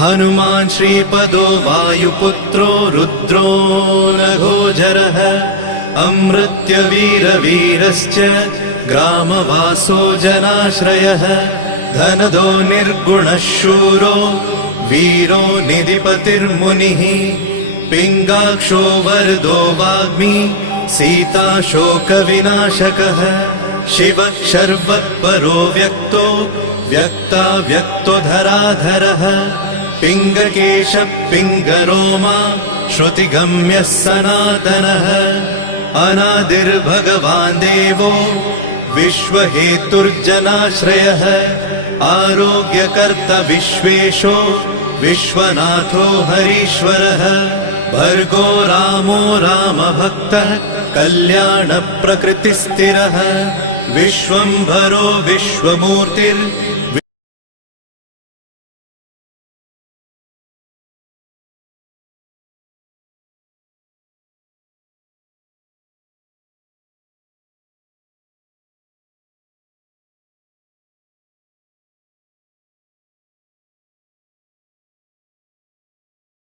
हनुमान् श्रीपदो वायुपुत्रो रुद्रो नघोजरः अमृत्यवीरवीरश्च ग्रामवासो जनाश्रयः धनदो निर्गुणः शूरो वीरो निधिपतिर्मुनिः पिङ्गाक्षो वरदो वाग्मी सीताशोकविनाशकः शिवः शर्वत्परो व्यक्तो व्यक्तो धराधरः पिङ्गकेशः पिङ्गरोमा श्रुतिगम्यः सनातनः अनादिर्भगवान् देवो विश्वहेतुर्जनाश्रयः आरोग्यकर्ता विश्वेशो विश्वनाथो हरीश्वरः भर्गो रामो रामभक्तः कल्याणप्रकृतिस्थिरः विश्वम्भरो विश्वमूर्तिर्विश्वरूपो